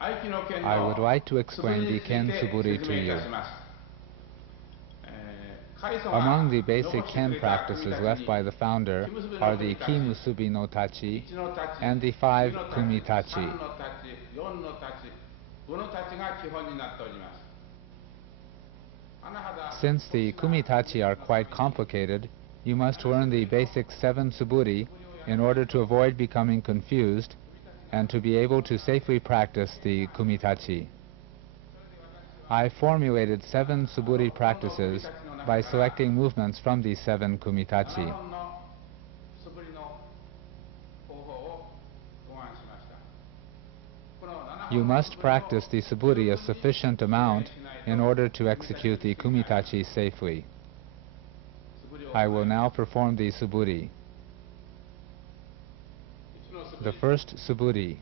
I would like to explain the Ken Suburi to you. Among the basic Ken practices left by the founder are the Kimusubi no Tachi and the 5 Kumi Tachi. Since the Kumi Tachi are quite complicated, you must learn the basic 7 Suburi in order to avoid becoming confused and to be able to safely practice the Kumi Tachi. I formulated 7 Suburi practices by selecting movements from these 7 Kumi Tachi. You must practice the Suburi a sufficient amount in order to execute the Kumi Tachi safely. I will now perform the Suburi. The first Suburi.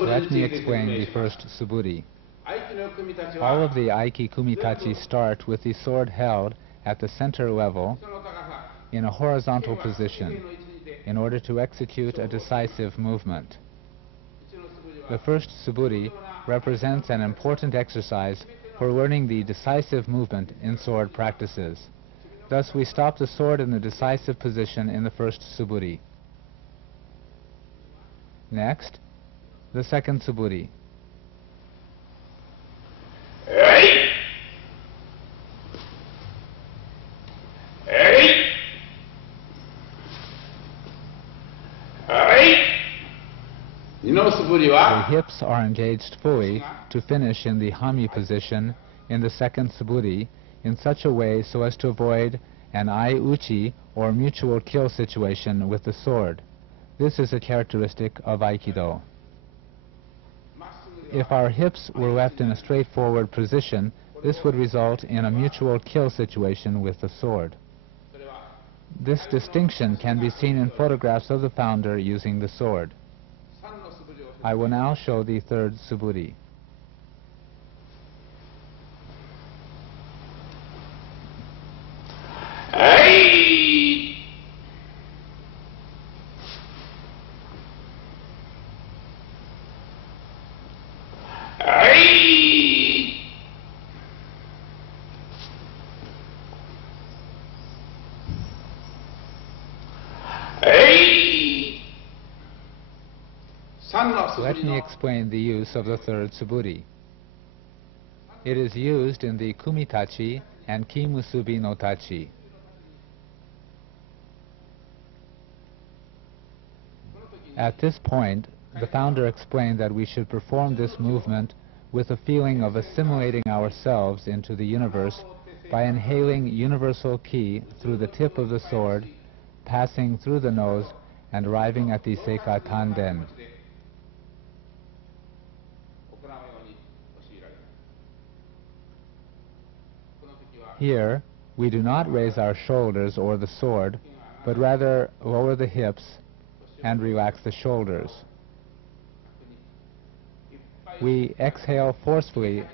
Let me explain the first Suburi. All of the Aiki Kumitachi start with the sword held at the center level in a horizontal position in order to execute a decisive movement. The first Suburi represents an important exercise for learning the decisive movement in sword practices. Thus, we stop the sword in the decisive position in the first Suburi. Next, the second Suburi. The hips are engaged fully to finish in the Hami position in the second Suburi in such a way so as to avoid an ai-uchi or mutual kill situation with the sword. This is a characteristic of Aikido. If our hips were left in a straightforward position, this would result in a mutual kill situation with the sword. This distinction can be seen in photographs of the founder using the sword. I will now show the third Suburi. Let me explain the use of the third Suburi. It is used in the Kumitachi and Kimusubi no Tachi. At this point, the founder explained that we should perform this movement with a feeling of assimilating ourselves into the universe by inhaling universal ki through the tip of the sword, passing through the nose, and arriving at the Seika Tanden. Here, we do not raise our shoulders or the sword, but rather lower the hips and relax the shoulders. We exhale forcefully,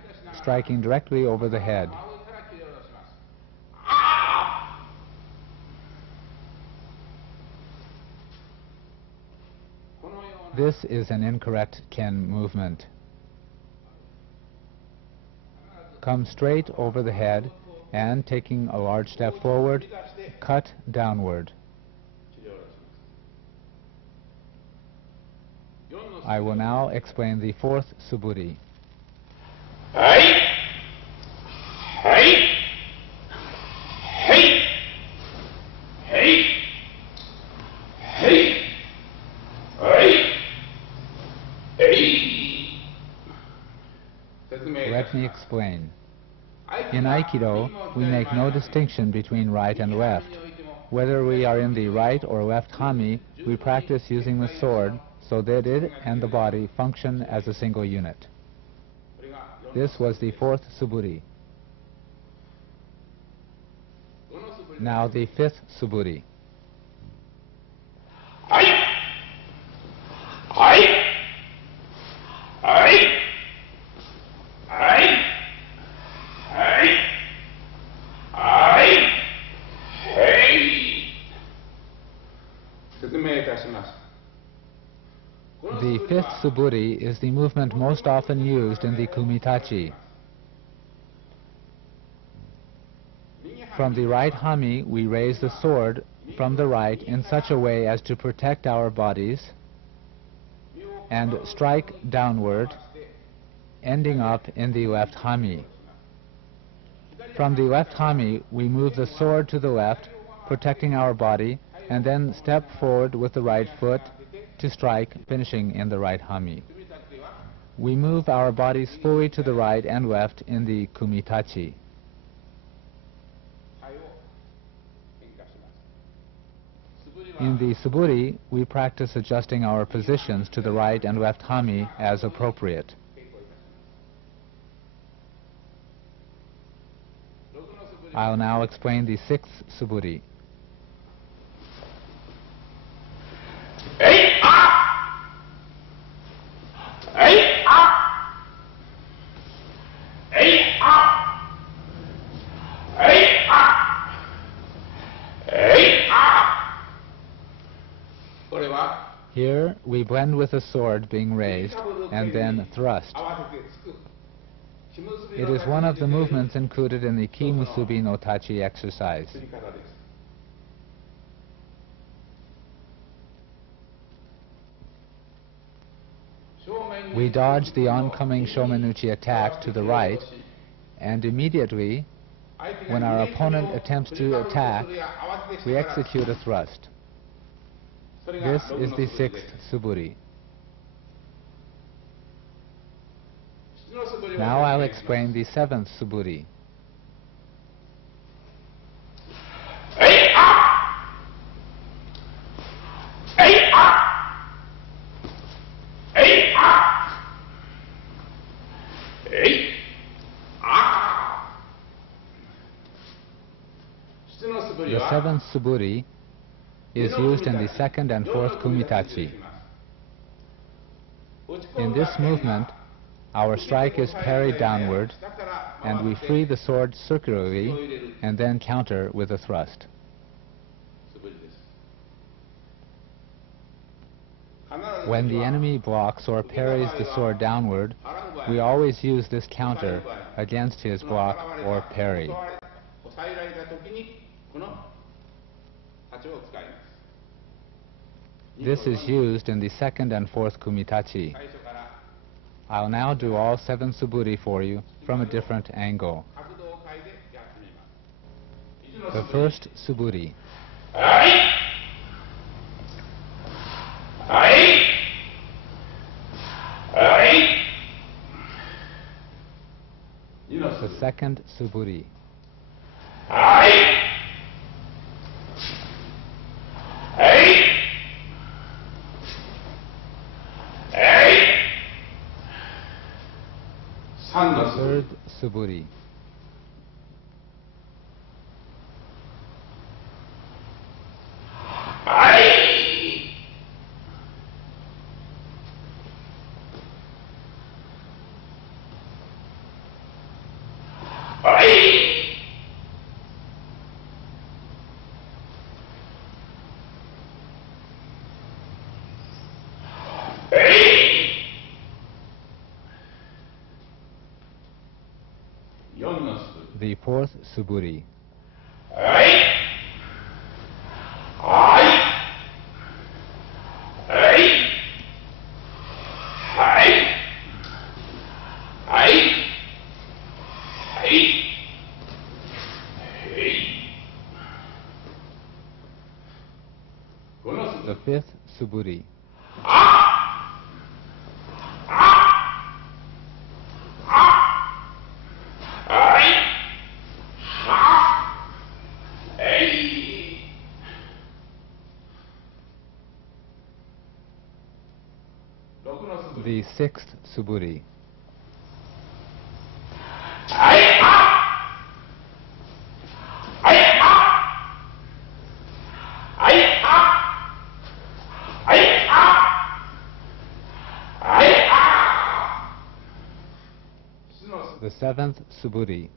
striking directly over the head. This is an incorrect Ken movement. Come straight over the head and, taking a large step forward, cut downward. I will now explain the fourth Suburi. Let me explain. In Aikido, we make no distinction between right and left. Whether we are in the right or left Hami, we practice using the sword so that it and the body function as a single unit. This was the fourth Suburi. Now the fifth Suburi. The fifth suburi is the movement most often used in the kumitachi. From the right hami, we raise the sword from the right in such a way as to protect our bodies and strike downward, ending up in the left hami. From the left hami, we move the sword to the left, protecting our body, and then step forward with the right foot to strike, finishing in the right hami. We move our bodies fully to the right and left in the kumitachi. In the suburi, we practice adjusting our positions to the right and left hami as appropriate. I'll now explain the sixth suburi. Here, we blend with the sword being raised and then thrust. It is one of the movements included in the Ki Musubi no Tachi exercise. We dodge the oncoming shomenuchi attack to the right, and immediately, when our opponent attempts to attack, we execute a thrust. This is the sixth suburi. Now I'll explain the seventh suburi. The seventh suburi is used in the second and fourth kumitachi. In this movement, our strike is parried downward, and we free the sword circularly and then counter with a thrust. When the enemy blocks or parries the sword downward, we always use this counter against his block or parry. This is used in the second and fourth kumitachi. I'll now do all seven suburi for you from a different angle. The first suburi. The second suburi. The third suburi. The fourth suburi. The fifth suburi. The sixth suburi. The seventh suburi.